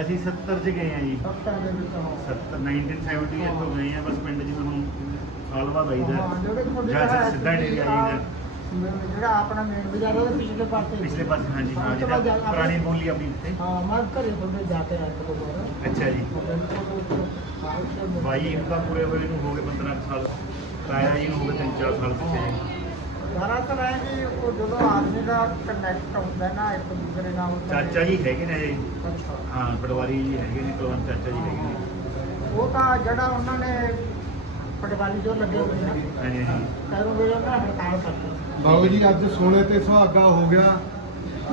ਅਸੀਂ 70 ਚ ਗਏ ਆ ਜੀ। ਸੱਤਾਂ ਦੇ ਵਿੱਚ ਆਓ। 70 1970 ਤੋਂ ਗਏ ਆ ਬਸ ਪਿੰਡ ਜਿਵੇਂ ਹੁਣ ਸਾਲ ਬਾਅਦ ਆਈਦਾ ਜਾਂ ਸਿੱਧਾ ਡੇਰੇ ਆਈਦਾ। ਜਿਹੜਾ ਆਪਣਾ ਮੇਨ ਬਾਜ਼ਾਰ ਉਹਦੇ ਪਿਛਲੇ ਪਾਸੇ। ਪਿਛਲੇ ਪਾਸੇ ਹਾਂਜੀ ਹਾਂ ਹਾਂ, ਚਲੋ ਜਾ- ਜਿਹੜਾ ਪੁਰਾਣੀ ਬੋਲੀ ਆਪਣੀ ਇੱਥੇ ਹਾਂ ਮੈਂ ਘਰੇ ਤੁਹਾਡੇ ਜਾ ਕੇ ਆਇਆ ਇੱਕ ਦੋ ਵਾਰ। ਅੱਛਾ ਜੀ। ਬਾਈ ਤਾਂ ਪੂਰੇ ਹੋਏ ਨੂੰ ਹੋ ਗਏ 15 ਕੁ ਸਾਲ। ਤਾਇਆ ਜੀ ਨੂੰ ਹੋ ਗਏ 3-4 ਸਾਲ ਪਿੱਛੇ। ਜੀ ਦਰਅਸਲ ਹੈ ਕਿ ਉਹ ਜਦੋਂ ਆਦਮੀ ਦਾ ਕਨੈਕਟ ਹੁੰਦਾ ਨਾ ਇੱਕ ਦੂਸਰੇ ਨਾਲ ਉਹਦਾ- ਚਾਚਾ ਜੀ ਹੈਗੇ ਨੇ ਜੀ ਅੱਛਾ। ਹਾਂ ਪਟਵਾਰੀ ਜੀ ਹੈਗੇ ਨੇ ਕੁਲਵੰਤ ਚਾਚਾ ਜੀ ਹੈਗੇ ਨੇ। ਉਹ ਤਾਂ ਜਿਹੜਾ ਉਹਨਾਂ ਨੇ ਪਟਵਾਰੀ ਜੋ ਲੱਗੇ ਹੋਏ ਨੇ ਹਾਂਜੀ ਹਾਂਜੀ। ਕਹਿਰੋ ਵੇਲੇ ਨਾ ਹੜਤਾਲ ਕਰਤੀ ਬਾਬੂ ਜੀ ਅੱਜ ਸੋਨੇ ਤੇ ਸੁਹਾਗਾ ਹੋ ਗਿਆ।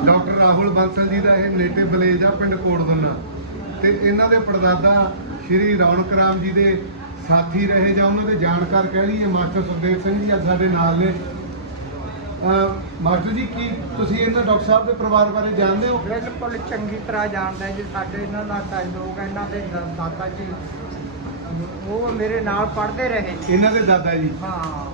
ਡਾਕਟਰ ਰਾਹੁਲ ਬੰਸਲ ਜੀ ਦਾ ਇਹ ਨੇਟਿਵ ਵਿਲੇਜ ਆ ਪਿੰਡ ਕੋਟਦੰਨਾ। ਤੇ ਇਹਨਾਂ ਦੇ ਪੜਦਾਦਾ ਸ਼੍ਰੀ ਰੌਣਕ ਰਾਮ ਜੀ ਦੇ ਸਾਥੀ ਰਹੇ ਜਾਂ ਉਹਨਾਂ ਦੇ ਜਾਣਕਾਰ ਕਹਿ ਲਈਏ ਮਾਸਟਰ ਸੁਖਦੇਵ ਸਿੰਘ ਜੀ ਅੱਜ ਸਾਡੇ ਨਾਲ ਨੇ। ਮਾਸਟਰ ਜੀ ਕੀ ਤੁਸੀਂ ਇਹਨਾਂ ਡਾਕਟਰ ਸਾਹਿਬ ਦੇ ਪਰਿਵਾਰ ਬਾਰੇ ਜਾਣਦੇ ਹੋ? ਬਿਲਕੁਲ ਚੰਗੀ ਤਰ੍ਹਾਂ ਜਾਣਦਾ ਜੀ ਸਾਡੇ ਇਹਨਾਂ ਦਾ ਸਹਿਯੋਗ ਹੈ ਇਹਨਾਂ ਦੇ ਦਾਦਾ ਜੀ ਉਹ ਮੇਰੇ ਨਾਲ ਪੜ੍ਹਦੇ ਰਹੇ ਇਹਨਾਂ ਦੇ ਦਾਦਾ ਜੀ? ਹਾਂ।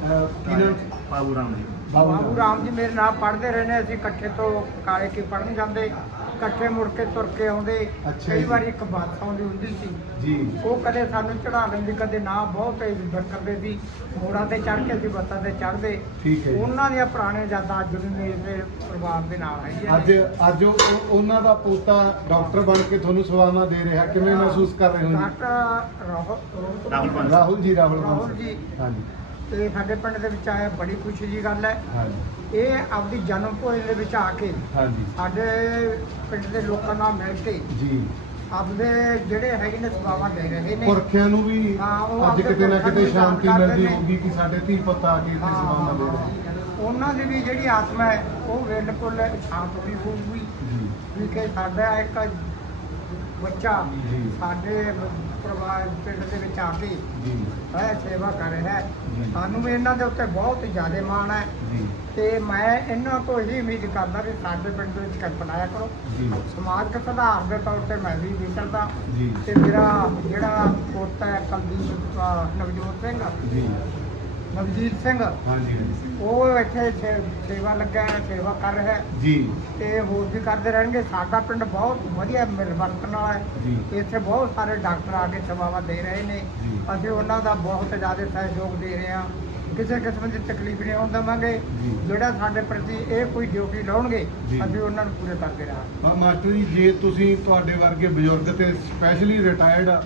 ਬਾਬੂ ਰਾਮ ਜੀ। ਬਾਬੂ ਰਾਮ ਜੀ ਮੇਰੇ ਨਾਲ ਪੜ੍ਹਦੇ ਰਹੇ ਨੇ ਅਸੀਂ ਇਕੱਠੇ ਤੋਂ ਕਾਲੇ ਕੀ ਪੜ੍ਹਨ ਜਾਂਦੇ। ਇਕੱਠੇ ਮੁੜ ਕੇ ਤੁਰ ਕੇ ਆਉਂਦੇ। ਅੱਛਾ ਕਈ ਜੀ। ਵਾਰੀ ਇੱਕ ਬੱਸ ਆਉਂਦੀ ਹੁੰਦੀ ਸੀ। ਜੀ। ਉਹ ਕਦੇ ਸਾਨੂੰ ਚੜਾ ਲੈਂਦੀ ਕਦੇ ਨਾ ਬਹੁਤ ਤੇਜ਼ ਦਰ ਕਰਦੇ ਸੀ। ਮੋੜਾਂ ਤੇ ਚੜ੍ਹ ਕੇ ਅਸੀਂ ਬੱਸਾਂ ਤੇ ਚੜ੍ਹਦੇ। ਠੀਕ ਹੈ ਜੀ। ਉਹਨਾਂ ਦੀਆਂ ਪੁਰਾਣੀਆਂ ਯਾਦਾਂ ਅੱਜ ਵੀ ਮੇਰੇ ਪਰਿਵਾਰ ਦੇ ਨਾਲ ਹੈਗੀਆਂ ਅੱਜ ਨੇ। ਅੱਜ ਉਹ- ਉਹ- ਉਹਨਾਂ ਦਾ ਪੋਤਾ ਡਾਕਟਰ ਬਣ ਕੇ ਤੁਹਾਨੂੰ ਸੇਵਾਵਾਂ ਦੇ ਰਿਹਾ। ਕਿਵੇਂ ਮਹਿਸੂਸ ਕਰ ਰਹੇ ਹੋ ਜੀ? ਡਾਕਟਰ ਰਾਹੁਲ ਰਾਹੁਲ ਜੀ ਰਾਹੁਲ ਰਾਹੁਲ। ਜੀ। ਹਾਂਜੀ। ਤੇ ਸਾਡੇ ਪਿੰਡ ਦੇ ਵਿੱਚ ਆਇਆ ਬੜੀ ਖੁਸ਼ੀ ਦੀ ਗੱਲ ਹੈ। ਹਾਂਜੀ। ਇਹ ਆਪਦੀ ਜਨਮ ਭੋਏ ਦੇ ਵਿੱਚ ਆ ਕੇ ਹਾਂਜੀ। ਸਾਡੇ ਪਿੰਡ ਦੇ ਲੋਕਾਂ ਨਾਲ ਮਿਲ ਕੇ ਜੀ। ਆਪਦੇ ਜਿਹੜੇ ਹੈਗੇ ਨੇ ਸੇਵਾਵਾਂ ਦੇ ਰਹੇ ਨੇ। ਪੁਰਖਿਆਂ ਨੂੰ ਵੀ ਹਾਂ, ਉਹ ਅੱਜ ਆਪਦੇ ਕਿਤੇ ਨਾ ਪੁਰਖਾਂ ਕਿਤੇ ਸ਼ਾਂਤੀ ਮਿਲਦੀ ਹੋਊਗੀ ਕਿ ਸਾਡੇ ਧੀ ਪੁੱਤ ਆ ਕੇ ਇੱਥੇ ਸੇਵਾਵਾਂ ਦੇ ਰਹੇ। ਹਨ। ਉਹਨਾਂ ਦੀ ਵੀ ਜਿਹੜੀ ਆਤਮਾ ਹੈ ਉਹ ਬਿਲਕੁਲ ਸ਼ਾਂਤ ਹੋਈ ਹੋਊਗੀ। ਜੀ। ਵੀ ਕਿ ਸਾਡਾ ਇੱਕ ਬੱਚਾ ਜੀ। ਸਾਡੇ ਪਰਿਵਾਰ ਪਿੰਡ ਦੇ ਵਿੱਚ ਆ ਕੇ ਜੀ। ਹੈ ਸੇਵਾ ਕਰ ਰਿਹਾ ਹੈ। ਜੀ। ਸਾਨੂੰ ਵੀ ਇਹਨਾਂ ਦੇ ਉੱਤੇ ਬਹੁਤ ਜ਼ਿਆਦਾ ਮਾਣ ਹੈ। ਜੀ। ਤੇ ਮੈਂ ਇਹਨਾਂ ਤੋਂ ਇਹੀ ਉਮੀਦ ਕਰਦਾ ਵੀ ਸਾਡੇ ਪਿੰਡ ਦੇ ਵਿੱਚ ਕੈਂਪ ਲਾਇਆ ਕਰੋ। ਜੀ। ਸਮਾਜਿਕ ਸੁਧਾਰ ਦੇ ਤੌਰ ਤੇ ਮੈਂ ਵੀ ਵਿਚਰਦਾ। ਜੀ। ਤੇ ਮੇਰਾ ਜਿਹੜਾ ਪੋਤਾ ਹੈ ਕੁਲਦੀਪ ਅਹ ਨਵਜੋਤ ਸਿੰਘ ਜੀ। ਨਵਜੀਤ ਸਿੰਘ। ਹਾਂਜੀ ਉਹ ਇੱਥੇ ਸੇ- ਸੇਵਾ ਲੱਗਾ ਹੈ ਸੇਵਾ ਕਰ ਰਿਹਾ। ਹੈ ਜੀ। ਤੇ ਹੋਰ ਵੀ ਕਰਦੇ ਰਹਿਣਗੇ। ਸਾਡਾ ਪਿੰਡ ਬਹੁਤ ਵਧੀਆ ਮਿਲ ਵਰਤਣ ਵਾਲਾ ਹੈ। ਜੀ। ਇੱਥੇ ਬਹੁਤ ਸਾਰੇ ਡਾਕਟਰ ਆ ਕੇ ਸੇਵਾਵਾਂ ਦੇ ਰਹੇ ਨੇ। ਜੀ। ਅਸੀਂ ਉਹਨਾਂ ਦਾ ਬਹੁਤ ਜ਼ਿਆਦਾ ਸਹਿਯੋਗ ਦੇ ਰਹੇ ਹਾਂ। ਕਿਸੇ ਕਿਸਮ ਦੀ ਤਕਲੀਫ ਨਹੀਂ ਆਉਣ ਦੇਵਾਂਗੇ। ਜਿਹੜਾ ਸਾਡੇ ਪ੍ਰਤੀ ਇਹ ਕੋਈ ਡਿਊਟੀ ਲਾਉਣਗੇ ਜੀ। ਅਸੀਂ ਉਹਨਾਂ ਨੂੰ ਪੂਰੇ ਕਰਦੇ ਰਹਾਂਗੇ ਹਾਂ ਮਾਸਟਰ ਜੀ ਜੇ ਤੁਸੀਂ ਤੁਹਾਡੇ ਵਰਗੇ ਬਜ਼ੁਰਗ ਤੇ ਸਪੈਸ਼ਲੀ ਰਿਟਾਇਰਡ ਹਾਂ।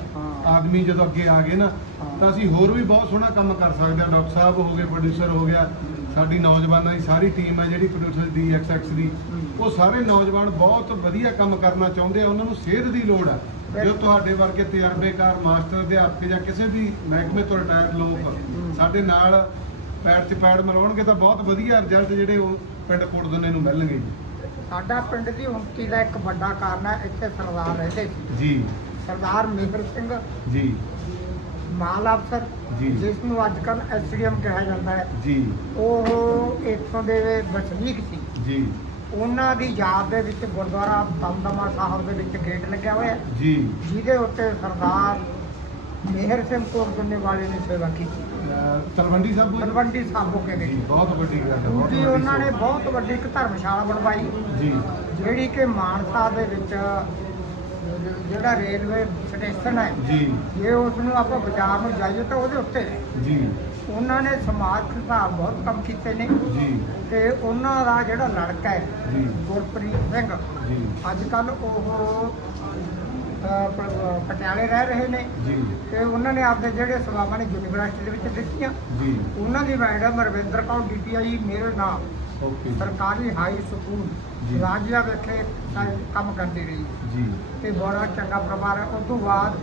ਆਦਮੀ ਜਦੋਂ ਅੱਗੇ ਆ ਗਏ ਨਾ ਹਾਂ। ਤਾਂ ਅਸੀਂ ਹੋਰ ਵੀ ਬਹੁਤ ਸੋਹਣਾ ਕੰਮ ਕਰ ਸਕਦੇ ਹਾਂ ਡਾਕਟਰ ਸਾਹਿਬ ਹੋ ਗਏ ਪ੍ਰੋਡਿਊਸਰ ਹੋ ਗਿਆ ਸਾਡੀ ਨੌਜਵਾਨਾਂ ਦੀ ਸਾਰੀ ਟੀਮ ਹੈ ਜਿਹੜੀ ਪ੍ਰੋਡਿਊਸਰ ਦੀ ਐਕਸਐਕਸ ਦੀ ਹਮ। ਉਹ ਸਾਰੇ ਨੌਜਵਾਨ ਬਹੁਤ ਵਧੀਆ ਕੰਮ ਕਰਨਾ ਚਾਹੁੰਦੇ ਆ ਉਹਨਾਂ ਨੂੰ ਸਿਹਤ ਦੀ ਲੋੜ ਆ ਜੋ। ਤੁਹਾਡੇ ਵਰਗੇ ਤਜਰਬੇਕਾਰ ਮਾਸਟਰ ਅਧਿਆਪਕ ਜਾਂ ਕਿਸੇ ਵੀ ਮਹਿਕਮੇ ਤੋਂ ਰਿਟਾਇਰਡ ਲੋਕ ਸਾਡੇ ਨਾਲ ਪੈਰ 'ਚ ਪੈਰ ਮਿਲਾਉਣਗੇ ਤਾਂ ਬਹੁਤ ਵਧੀਆ ਰਿਜ਼ਲਟ ਜਿਹੜੇ ਉਹ ਪਿੰਡ ਕੋਟਦੁਨੇ ਨੂੰ ਮਿਲਣਗੇ ਸਾਡਾ ਪਿੰਡ ਦੀ ਉન્નਤੀ ਦਾ ਇੱਕ ਵੱਡਾ ਕਾਰਨ ਹੈ ਇੱਥੇ ਸਰਦਾਰ ਰਹਿੰਦੇ ਸੀ। ਜੀ। ਸਰਦਾਰ ਮੇਹਰ ਸਿੰਘ ਜੀ। ਮਾਲ ਅਫਸਰ ਜੀ। ਜਿਸ ਨੂੰ ਅੱਜ ਕੱਲ ਐਸਡੀਐਮ ਕਿਹਾ ਜਾਂਦਾ ਹੈ। ਜੀ। ਉਹ ਇੱਥੋਂ ਦੇ ਵਸਨੀਕ ਸੀ। ਜੀ। ਉਹਨਾਂ ਦੀ ਯਾਦ ਦੇ ਵਿੱਚ ਗੁਰਦੁਆਰਾ ਦਮਦਮਾ ਸਾਹਿਬ ਦੇ ਵਿੱਚ ਗੇਟ ਲੱਗਿਆ ਹੋਇਆ। ਹੈ ਜੀ। ਜਿਹਦੇ ਉੱਤੇ ਸਰਦਾਰ ਮੇਹਰ ਸਿੰਘ ਕੋਰ ਦੁੰਨੇ ਵਾਲੇ ਨੇ ਸੇਵਾ ਕੀਤੀ। ਤਲਵੰਡੀ ਸਾਹਿਬ ਤਲਵੰਡੀ ਸਾਬੋ ਕੇ ਜੀ ਵਿੱਚ ਬਹੁਤ ਵੱਡੀ ਗੱਲ ਹੈ ਵੱਡੀ ਉਹਨਾਂ ਨੇ। ਬਹੁਤ ਵੱਡੀ ਇੱਕ ਧਰਮਸ਼ਾਲਾ ਬਣਵਾਈ। ਜੀ। ਜਿਹੜੀ ਕਿ ਮਾਨਸਾ ਦੇ ਵਿੱਚ ਜਿਹੜਾ ਰੇਲਵੇ ਸਟੇਸ਼ਨ ਹੈ ਜੀ। ਜੇ ਉਸ ਨੂੰ ਆਪਾਂ ਬਾਜ਼ਾਰ ਨੂੰ ਜਾਈਏ ਤਾਂ ਉਹਦੇ ਉੱਤੇ ਜੀ। ਉਹਨਾਂ ਨੇ ਸਮਾਜ ਸੁਧਾਰ ਬਹੁਤ ਕੰਮ ਕੀਤੇ ਨੇ ਜੀ। ਤੇ ਉਹਨਾਂ ਦਾ ਜਿਹੜਾ ਲੜਕਾ ਹੈ ਜੀ। ਗੁਰਪ੍ਰੀਤ ਸਿੰਘ ਜੀ। ਅੱਜ ਕੱਲ ਉਹ ਅਹ, ਪ- ਪਟਿਆਲੇ ਰਹਿ ਰਹੇ ਨੇ। ਜੀ। ਤੇ ਉਹਨਾਂ ਨੇ ਆਪਦੇ ਜਿਹੜੇ ਸੇਵਾਵਾਂ ਨੇ ਯੂਨੀਵਰਸਿਟੀ ਦੇ ਵਿੱਚ ਦਿੱਤੀਆਂ। ਜੀ। ਉਹਨਾਂ ਦੀ ਮੈਡਮ ਰਵਿੰਦਰ ਕੌਰ ਡੀਟੀਆਈ ਮੇਰੇ ਨਾਮ ਓਕੇ। ਸਰਕਾਰੀ ਹਾਈ ਜੀ। ਸਕੂਲ ਰਾਜਿਆ ਵਿਖੇ ਕੰਮ ਕਰਦੀ ਰਹੀ। ਜੀ। ਤੇ ਬੜਾ ਚੰਗਾ ਪਰਿਵਾਰ ਹੈ। ਉਸ ਤੋਂ ਬਾਅਦ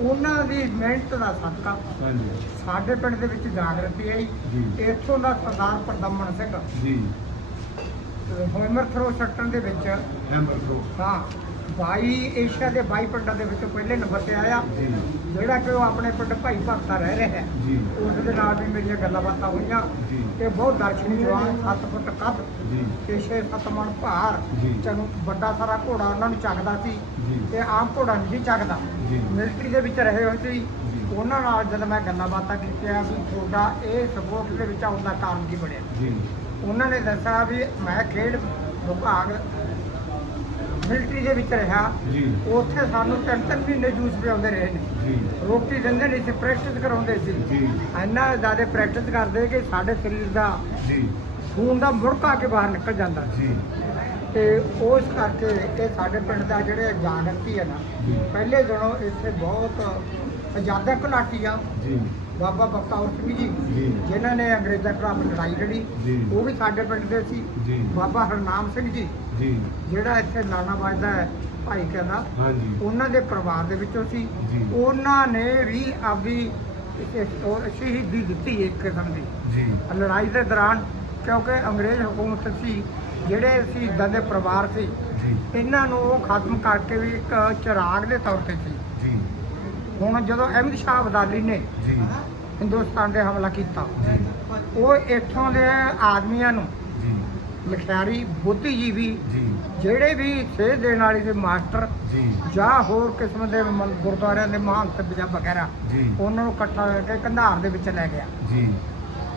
ਉਹਨਾਂ ਦੀ ਮਿਹਨਤ ਦਾ ਸਦਕਾ ਹਾਂਜੀ। ਸਾਡੇ ਪਿੰਡ ਦੇ ਵਿੱਚ ਜਾਗਰਤੀ ਆਈ। ਜੀ। ਇੱਥੋਂ ਦਾ ਸਰਦਾਰ ਪ੍ਰਦਮਨ ਸਿੰਘ। ਜੀ। ਹੋਮਰ ਥਰੋ ਸੈਕਟਰ ਦੇ ਵਿੱਚ ਹੈਮਰ ਪ੍ਰੋ ਹਾਂ। 22 ਏਸ਼ੀਆ ਦੇ 22 ਪਿੰਡਾਂ ਦੇ ਵਿੱਚ ਪਹਿਲੇ ਨੰਬਰ ਤੇ ਆਇਆ। ਜਿਹੜਾ ਕਿ ਉਹ ਆਪਣੇ ਪਿੰਡ ਭਾਈ ਭਗਤਾ ਰਹਿ ਰਿਹਾ ਉਸ ਦੇ ਨਾਲ ਵੀ ਮੇਰੀਆਂ ਗੱਲਾਂ ਬਾਤਾਂ ਹੋਈਆਂ। ਤੇ ਬਹੁਤ ਦਰਸ਼ਨੀ ਜਵਾਨ 7 ਫੁੱਟ ਕੱਦ ਜੀ। ਤੇ 6 ਮਣ ਭਾਰ। ਜੀ। ਚਲੋ ਵੱਡਾ ਸਾਰਾ ਘੋੜਾ ਉਹਨਾਂ ਨੂੰ ਚੱਕਦਾ ਸੀ। ਤੇ ਆਮ ਘੋੜਾ ਨਹੀਂ ਸੀ ਚੱਕਦਾ। ਮਿਲਟਰੀ ਦੇ ਵਿੱਚ ਰਹੇ ਹੋਏ ਸੀ। ਉਹਨਾਂ ਨਾਲ ਜਦ ਮੈਂ ਗੱਲਾਂ ਬਾਤਾਂ ਕੀਤੀਆਂ ਵੀ ਤੁਹਾਡਾ ਇਹ ਸਪੋਰਟ ਦੇ ਵਿੱਚ ਆਉਣ ਦਾ ਕਾਰਨ ਕੀ ਬਣਿਆ? ਉਹਨਾਂ ਨੇ ਦੱਸਿਆ ਵੀ ਮੈਂ ਖੇਡ ਵਿਭਾਗ ਮਿਲਟਰੀ ਦੇ ਵਿੱਚ ਰਿਹਾ। ਜੀ। ਉੱਥੇ ਸਾਨੂੰ ਤਿੰਨ ਤਿੰਨ ਮਹੀਨੇ ਜੂਸ ਪਿਆਉਂਦੇ ਰਹੇ ਨੇ। ਜੀ। ਰੋਟੀ ਦਿੰਦੇ ਨਹੀਂ ਸੀ ਪ੍ਰੈਕਟਿਸ ਕਰਾਉਂਦੇ ਸੀ। ਜੀ। ਇੰਨਾ ਜ਼ਿਆਦਾ ਪ੍ਰੈਕਟਿਸ ਕਰਦੇ ਕਿ ਸਾਡੇ ਸਰੀਰ ਦਾ ਜੀ। ਖੂਨ ਦਾ ਮੁੜਕਾ ਕੇ ਬਾਹਰ ਨਿਕਲ ਜਾਂਦਾ। ਜੀ। ਤੇ ਉਸ ਕਰਕੇ ਇਹ ਸਾਡੇ ਪਿੰਡ ਦਾ ਜਿਹੜੇ ਜਾਗਰਤੀ ਹੈ ਨਾ। ਪਹਿਲੇ ਦਿਨੋਂ ਇੱਥੇ ਬਹੁਤ ਆਜ਼ਾਦਾ ਘੁਲਾਟੀਆਂ ਜੀ। ਬਾਬਾ ਬਖਤਾਵਰ ਸਿੰਘ ਜੀ ਜੀ। ਜਿਨ੍ਹਾਂ ਨੇ ਅੰਗਰੇਜ਼ਾਂ ਖਿਲਾਫ ਲੜਾਈ ਲੜੀ ਜੀ। ਉਹ ਵੀ ਸਾਡੇ ਪਿੰਡ ਦੇ ਸੀ। ਜੀ। ਬਾਬਾ ਹਰਨਾਮ ਸਿੰਘ ਜੀ ਜੀ। ਜਿਹੜਾ ਇੱਥੇ ਨਾਨਾ ਵੱਜਦਾ ਹੈ ਭਾਈ ਕਹਿੰਦਾ। ਹਾਂਜੀ। ਉਹਨਾਂ ਦੇ ਪਰਿਵਾਰ ਦੇ ਵਿੱਚੋਂ ਸੀ। ਜੀ। ਉਹਨਾਂ ਨੇ ਵੀ ਆਪਦੀ ਇੱਕ- ਉਹ ਸ਼ਹੀਦੀ ਦਿੱਤੀ ਇੱਕ ਕਿਸਮ ਦੀ। ਜੀ। ਲੜਾਈ ਦੇ ਦੌਰਾਨ ਕਿਉਂਕਿ ਅੰਗਰੇਜ਼ ਹਕੂਮਤ ਸੀ ਜਿਹੜੇ ਸ਼ਹੀਦਾਂ ਦੇ ਪਰਿਵਾਰ ਸੀ ਜੀ। ਇਹਨਾਂ ਨੂੰ ਉਹ ਖਤਮ ਕਰਕੇ ਵੀ ਇੱਕ ਚਿਰਾਗ ਦੇ ਤੌਰ ਤੇ ਸੀ। ਹੁਣ ਜਦੋਂ ਅਹਿਮਦ ਸ਼ਾਹ ਅਬਦਾਲੀ ਨੇ ਜੀ। ਹਿੰਦੁਸਤਾਨ ਤੇ ਹਮਲਾ ਕੀਤਾ ਉਹ ਇੱਥੋਂ ਦੇ ਆਦਮੀਆਂ ਨੂੰ ਜੀ। ਲਿਖਿਆਰੀ ਬੁੱਧੀਜੀਵੀ ਜੀ। ਜਿਹੜੇ ਵੀ ਸੇਧ ਦੇਣ ਵਾਲੇ ਦੇ ਮਾਸਟਰ ਜੀ। ਜਾਂ ਹੋਰ ਕਿਸਮ ਦੇ ਗੁਰਦੁਆਰਿਆਂ ਦੇ ਮਹੰਤ ਜਾਂ ਵਗੈਰਾ ਜੀ। ਉਹਨਾਂ ਨੂੰ ਇਕੱਠਾ ਕਰਕੇ ਕੰਧਾਰ ਦੇ ਵਿੱਚ ਲੈ ਗਿਆ। ਜੀ।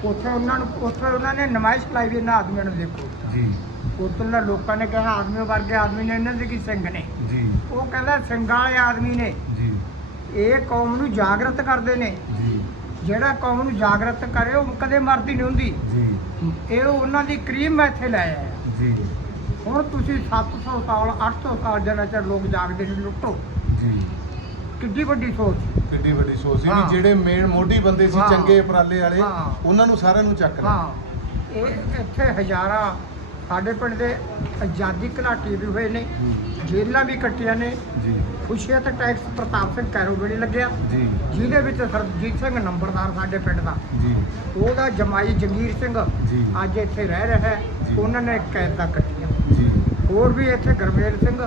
ਉੱਥੇ ਉਹਨਾਂ ਨੂੰ ਉੱਥੇ ਉਹਨਾਂ ਨੇ ਨਮਾਇਸ਼ ਲਾਈ ਵੀ ਇਹਨਾਂ ਆਦਮੀਆਂ ਨੂੰ ਦੇਖੋ। ਜੀ। ਉੱਥੋਂ ਦੇ ਲੋਕਾਂ ਨੇ ਕਿਹਾ ਆਦਮੀ ਵਰਗੇ ਆਦਮੀ ਨੇ ਇਹਨਾਂ ਦੇ ਕੀ ਸਿੰਘ ਨੇ? ਜੀ। ਉਹ ਕਹਿੰਦਾ ਸਿੰਘਾਂ ਵਾਲੇ ਆਦਮੀ ਨੇ। ਜੀ। ਇਹ ਕੌਮ ਨੂੰ ਜਾਗਰਤ ਕਰਦੇ ਨੇ। ਜੀ। ਜਿਹੜਾ ਕੌਮ ਨੂੰ ਜਾਗਰਤ ਕਰੇ ਉਹ ਕਦੇ ਮਰਦੀ ਨਹੀਂ ਹੁੰਦੀ। ਜੀ। ਇਹ ਉਹਨਾਂ ਦੀ ਕਰੀਮ ਮੈਂ ਇੱਥੇ ਲੈ ਆਇਆ। ਜੀ। ਹੁਣ ਤੁਸੀਂ 700 ਸਾਲ 800 ਸਾਲ ਜਿਹੜਾ ਚਿਰ ਲੋਕ ਜਾਗਦੇ ਨੇ ਲੁੱਟੋ। ਜੀ। ਕਿੱਡੀ ਵੱਡੀ ਸੋਚ। ਕਿੱਡੀ ਵੱਡੀ ਸੋਚ ਸੀ ਵੀ। ਜਿਹੜੇ ਮੇਨ ਮੋਢੀ ਬੰਦੇ ਸੀ। ਚੰਗੇ ਉਪਰਾਲੇ ਵਾਲੇ। ਉਹਨਾਂ ਨੂੰ ਸਾਰਿਆਂ ਨੂੰ ਚੱਕ ਲਿਆ। ਹਾਂ। ਇਹ ਇੱਥੇ ਹਜ਼ਾਰਾਂ ਸਾਡੇ ਪਿੰਡ ਦੇ ਆਜ਼ਾਦੀ ਘਲਾਟੀ ਵੀ ਹੋਏ ਨੇ ਜੀ ਜੇਲ੍ਹਾਂ ਵੀ ਕੱਟੀਆਂ ਨੇ। ਜੀ। ਖੁਸ਼ੀਅਤ ਟੈਕਸ ਪ੍ਰਤਾਪ ਸਿੰਘ ਕੈਰੋ ਵੇਲੇ ਲੱਗਿਆ। ਜੀ। ਜਿਹਦੇ ਵਿੱਚ ਸਰਜੀਤ ਸਿੰਘ ਨੰਬਰਦਾਰ ਸਾਡੇ ਪਿੰਡ ਦਾ। ਜੀ। ਉਹਦਾ ਜਮਾਈ ਜੰਗੀਰ ਸਿੰਘ ਜੀ। ਅੱਜ ਇੱਥੇ ਰਹਿ ਰਿਹਾ ਹੈ। ਉਹਨਾਂ ਨੇ ਕੈਦਾਂ ਕੱਟੀਆਂ। ਜੀ। ਹੋਰ ਵੀ ਇੱਥੇ ਗਰਮੇਲ ਸਿੰਘ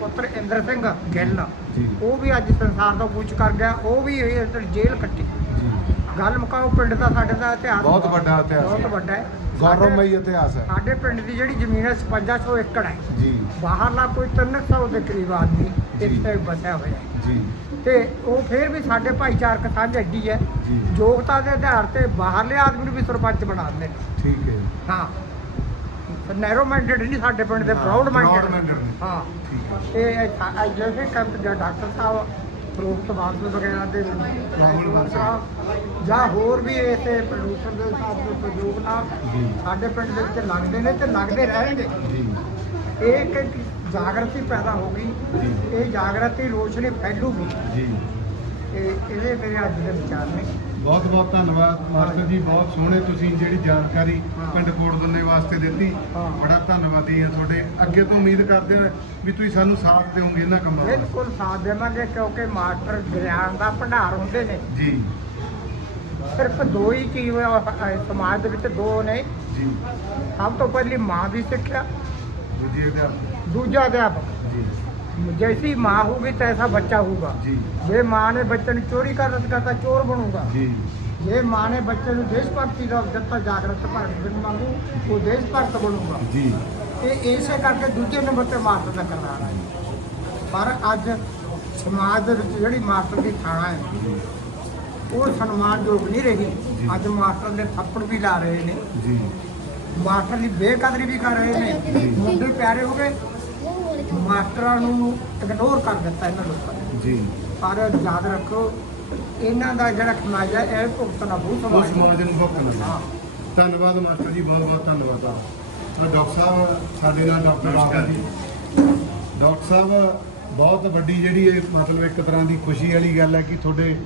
ਪੁੱਤਰ ਇੰਦਰ ਸਿੰਘ ਗਿੱਲ। ਉਹ ਵੀ ਅੱਜ ਸੰਸਾਰ ਤੋਂ ਕੂਚ ਕਰ ਗਿਆ। ਉਹ ਵੀ ਇਹ ਇੱਧਰ ਜੇਲ੍ਹ ਕੱਟੀ। ਜੀ। ਗੱਲ ਮੁਕਾਓ ਪਿੰਡ ਦਾ ਸਾਡੇ ਦਾ ਇਤਿਹਾਸ ਬਹੁਤ ਵੱਡਾ ਇਤਿਹਾਸ ਬਹੁਤ ਵੱਡਾ ਹੈ। ਗੌਰਵਮਈ ਇਤਿਹਾਸ ਹੈ। ਸਾਡੇ ਪਿੰਡ ਦੀ ਜਿਹੜੀ ਜ਼ਮੀਨ ਹੈ 5500 ਏਕੜ ਹੈ। ਜੀ। ਬਾਹਰਲਾ ਕੋਈ 300 ਦੇ ਕਰੀਬ ਆਦਮੀ। ਇੱਥੇ ਬਸਿਆ ਹੋਇਆ ਹੈ। ਜੀ। ਤੇ ਉਹ ਫਿਰ ਵੀ ਸਾਡੇ ਭਾਈਚਾਰਕ ਸਾਂਝ ਐਡੀ ਹੈ। ਯੋਗਤਾ ਦੇ ਆਧਾਰ ਤੇ ਬਾਹਰਲੇ ਆਦਮੀ ਨੂੰ ਵੀ ਸਰਪੰਚ ਬਣਾ ਦਿੰਦੇ ਨੇ। ਠੀਕ ਹੈ। ਹਾਂ। ਨੈਰੋ ਮਾਈਂਡਡ ਨਹੀਂ ਸਾਡੇ ਪਿੰਡ ਦੇ ਪ੍ਰਾਊਡ ਮਾਈਂਡਡ। ਹਾਂ। ਠੀਕ ਹੈ। ਇਹ ਜਿਹੜੇ ਡਾਕਟਰ ਸਾਹਿਬ ਫਰੂਟ ਬਾਦਲ ਵਗੈਰਾ ਦੇ। ਜਾਂ ਹੋਰ ਵੀ ਇਸੇ ਪ੍ਰੋਡਿਊਸਰ ਦੇ ਹਿਸਾਬ ਦੇ ਸਹਿਯੋਗ ਨਾਲ। ਸਾਡੇ ਪਿੰਡ ਦੇ ਵਿੱਚ ਲੱਗਦੇ ਨੇ ਤੇ ਲੱਗਦੇ ਰਹਿਣਗੇ ਜੀ ਇਹ ਇੱਕ ਜਾਗਰਤੀ ਪੈਦਾ ਹੋ ਗਈ। ਇਹ ਜਾਗਰਤੀ ਰੋਸ਼ਨੀ ਫੈਲੂਗੀ ਜੀ ਤੇ ਇਹਦੇ ਮੇਰੇ ਅੱਜ ਦੇ ਵਿਚਾਰ ਨੇ ਬਹੁਤ ਬਹੁਤ ਧੰਨਵਾਦ। ਮਾਸਟਰ ਜੀ ਬਹੁਤ ਸੋਹਣੇ ਤੁਸੀਂ ਜਿਹੜੀ ਜਾਣਕਾਰੀ। ਪਿੰਡ ਕੋਟਦੁੰਨੇ ਵਾਸਤੇ ਦਿੱਤੀ। ਬੜਾ ਧੰਨਵਾਦੀ ਹਾਂ ਤੁਹਾਡੇ। ਅੱਗੇ ਤੋਂ ਉਮੀਦ ਕਰਦੇ ਹਾਂ ਵੀ ਤੁਸੀਂ ਸਾਨੂੰ ਸਾਥ ਦਿਓਗੇ ਇਹਨਾਂ ਕੰਮਾਂ ਵਿੱਚ ਬਿਲਕੁਲ ਸਾਥ ਦੇਵਾਂਗੇ ਕਿਉਂਕਿ ਮਾਸਟਰ ਗਿਆਨ ਦਾ ਭੰਡਾਰ ਹੁੰਦੇ ਨੇ। ਜੀ। ਸਿਰਫ ਦੋ ਹੀ ਚੀਜ਼ ਸਮਾਜ ਦੇ ਵਿੱਚ ਦੋ ਨੇ। ਜੀ। ਸਭ ਤੋਂ ਪਹਿਲੀ ਮਾਂ ਦੀ ਸਿੱਖਿਆ। ਦੂਜੀ ਇਹਦਾ ਦੂਜਾ ਅਧਿਆਪਕ। ਜੀ। ਜੈਸੀ ਮਾਂ ਹੋਊਗੀ ਤੈਸਾ ਬੱਚਾ ਹੋਊਗਾ ਜੀ ਜੇ ਮਾਂ ਨੇ ਬੱਚੇ ਨੂੰ ਚੋਰੀ ਕਰਨ ਕਰਤਾ ਚੋਰ ਬਣੂਗਾ ਜੀ ਜੇ ਮਾਂ ਨੇ ਬੱਚੇ ਨੂੰ ਦੇਸ਼ ਭਗਤੀ ਦਾ ਦਿੱਤਾ ਜਾਗਰਤ ਭਗਤ ਸਿੰਘ ਵਾਂਗੂ ਉਹ ਦੇਸ਼ ਭਗਤ ਬਣੂਗਾ ਜੀ ਇਹ ਇਸੇ ਕਰਕੇ ਦੂਜੇ ਨੰਬਰ ਤੇ ਮਾਸਟਰ ਦਾ ਕਿਰਦਾਰ ਹੈ ਪਰ ਅੱਜ ਸਮਾਜ ਦੇ ਵਿੱਚ ਜਿਹੜੀ ਮਾਸਟਰ ਦੀ ਥਾਣਾ ਹੈ ਉਹ ਸਨਮਾਨਯੋਗ ਨਹੀਂ ਰਹੀ ਅੱਜ ਮਾਸਟਰ ਦੇ ਥੱਪੜ ਵੀ ਲਾ ਰਹੇ ਨੇ ਜੀ ਮਾਸਟਰ ਦੀ ਬੇਕਦਰੀ ਵੀ ਕਰ ਰਹੇ ਨੇ ਮੁੰਡੇ ਪਿਆਰੇ ਹੋ ਗਏ ਮਾਸਟਰਾਂ ਨੂੰ ਇਗਨੋਰ ਕਰ ਦਿੱਤਾ ਇਹਨਾਂ ਲੋਕਾਂ ਨੇ। ਜੀ। ਪਰ ਯਾਦ ਰੱਖੋ ਇਹਨਾਂ ਦਾ ਜਿਹੜਾ ਖਮਾਜਾ ਇਹ ਭੁਗਤਣਾ ਬਹੁਤ ਉਸ ਸਮਾਜ ਸਮਾਜ ਨੂੰ ਭੁਗਤਣਾ ਹਾਂ। ਧੰਨਵਾਦ ਮਾਸਟਰ ਜੀ ਬਹੁਤ ਬਹੁਤ ਧੰਨਵਾਦ ਆ। ਡਾਕਟਰ ਸਾਹਿਬ ਸਾਡੇ ਨਾਲ ਡਾਕਟਰ ਰਾਹੁਲ ਜੀ। ਡਾਕਟਰ ਸਾਹਿਬ ਬਹੁਤ ਵੱਡੀ ਜਿਹੜੀ ਇਹ ਮਤਲਬ ਇੱਕ ਤਰ੍ਹਾਂ ਦੀ ਖੁਸ਼ੀ ਵਾਲੀ ਗੱਲ ਹੈ ਕਿ ਤੁਹਾਡੇ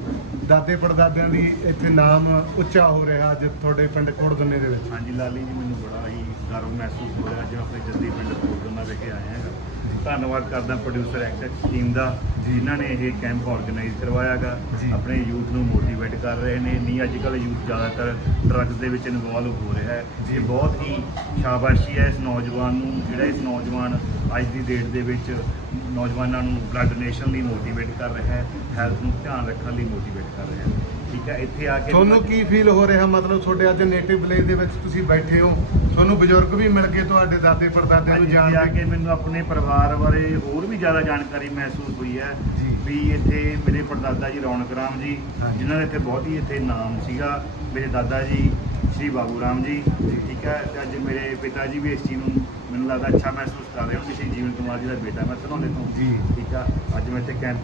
ਦਾਦੇ ਪੜਦਾਦਿਆਂ ਦੀ ਇੱਥੇ ਨਾਮ ਉੱਚਾ ਹੋ ਰਿਹਾ ਅੱਜ ਤੁਹਾਡੇ ਪਿੰਡ ਕੋੜਦੁੰਨੇ ਦੇ ਵਿੱਚ। ਹਾਂਜੀ ਲਾਲੀ ਜੀ ਮੈਨੂੰ ਬੜਾ ਹੀ ਗਰਵ ਮਹਿਸੂਸ ਹੋ ਰਿਹਾ। ਅੱਜ ਆਪਣੇ ਜੱਦੀ ਪਿੰਡ ਕੋਟਨਾ ਵਿਖੇ ਆਏ ਹਾਂ। ਧੰਨਵਾਦ ਕਰਦਾ ਪ੍ਰੋਡਿਊਸਰ ਐਕਟਰ ਟੀਮ ਦਾ। ਜਿਨ੍ਹਾਂ ਨੇ ਇਹ ਕੈਂਪ ਆਰਗੇਨਾਈਜ਼ ਕਰਵਾਇਆਗਾ। ਆਪਣੇ ਯੂਥ ਨੂੰ ਮੋਟੀਵੇਟ ਕਰ ਰਹੇ ਨੇ। ਨਹੀਂ ਅੱਜ ਕੱਲ੍ਹ ਯੂਥ ਜ਼ਿਆਦਾਤਰ ਡਰੱਗਸ ਦੇ ਵਿੱਚ ਇਨਵੋਲਵ ਹੋ ਰਿਹਾ ਹੈ। ਜੀ। ਇਹ ਬਹੁਤ ਹੀ ਸ਼ਾਬਾਸ਼ੀ ਹੈ ਇਸ ਨੌਜਵਾਨ ਨੂੰ ਜਿਹੜਾ ਇਸ ਨੌਜਵਾਨ ਅੱਜ ਦੀ ਡੇਟ ਦੇ ਵਿੱਚ ਨੌਜਵਾਨਾਂ ਨੂੰ ਬਲੱਡ ਡੋਨੇਸ਼ਨ ਲਈ ਮੋਟੀਵੇਟ ਕਰ ਰਿਹਾ ਹੈ ਹੈਲਥ ਨੂੰ ਧਿਆਨ ਰੱਖਣ ਲਈ ਮੋਟੀਵੇਟ ਕਰ ਰਿਹਾ ਹੈ। ਠੀਕ ਹੈ ਇੱਥੇ ਆ ਕੇ ਤੁਹਾਨੂੰ ਕੀ ਫੀਲ ਹੋ ਰਿਹਾ? ਮਤਲਬ ਤੁਹਾਡੇ ਅੱਜ ਨੇਟਿਵ ਵਿਲੇਜ ਦੇ ਵਿੱਚ ਤੁਸੀਂ ਬੈਠੇ ਹੋ। ਤੁਹਾਨੂੰ ਬਜ਼ੁਰਗ ਵੀ ਮਿਲ ਗਏ ਤੁਹਾਡੇ ਦਾਦੇ ਪੜਦਾਦਿਆਂ ਅੱਜ ਨੂੰ ਜਾਣ ਕੇ ਮੈਨੂੰ ਆਪਣੇ ਪਰਿਵਾਰ ਬਾਰੇ ਹੋਰ ਵੀ ਜ਼ਿਆਦਾ ਜਾਣਕਾਰੀ ਮਹਿਸੂਸ ਹੋਈ ਹੈ। ਵੀ ਇੱਥੇ ਮੇਰੇ ਪੜਦਾਦਾ ਜੀ ਰੌਣਕ ਰਾਮ ਜੀ। ਜਿਨ੍ਹਾਂ ਦਾ ਇੱਥੇ ਬਹੁਤ ਹੀ ਇੱਥੇ ਨਾਮ ਸੀਗਾ। ਮੇਰੇ ਦਾਦਾ ਜੀ ਸ਼੍ਰੀ ਬਾਬੂ ਰਾਮ ਜੀ ਠੀਕ ਹੈ। ਤੇ ਅੱਜ ਮੇਰੇ ਪਿਤਾ ਜੀ ਵੀ ਇਸ ਚੀਜ਼ ਨੂੰ ਮੈਨੂੰ ਲੱਗਦਾ ਅੱਛਾ ਮਹਿਸੂਸ ਕਰ ਰਹੇ ਹੋ ਤੁਸੀਂ ਜੀਵਨ ਕੁਮਾਰ ਜੀ ਦਾ ਬੇਟਾ ਮੈਂ ਧਨੌਲੇ ਤੋਂ। ਜੀ। ਠੀਕ ਆ। ਅੱਜ ਮੈਂ ਇੱਥੇ ਕੈਂਪ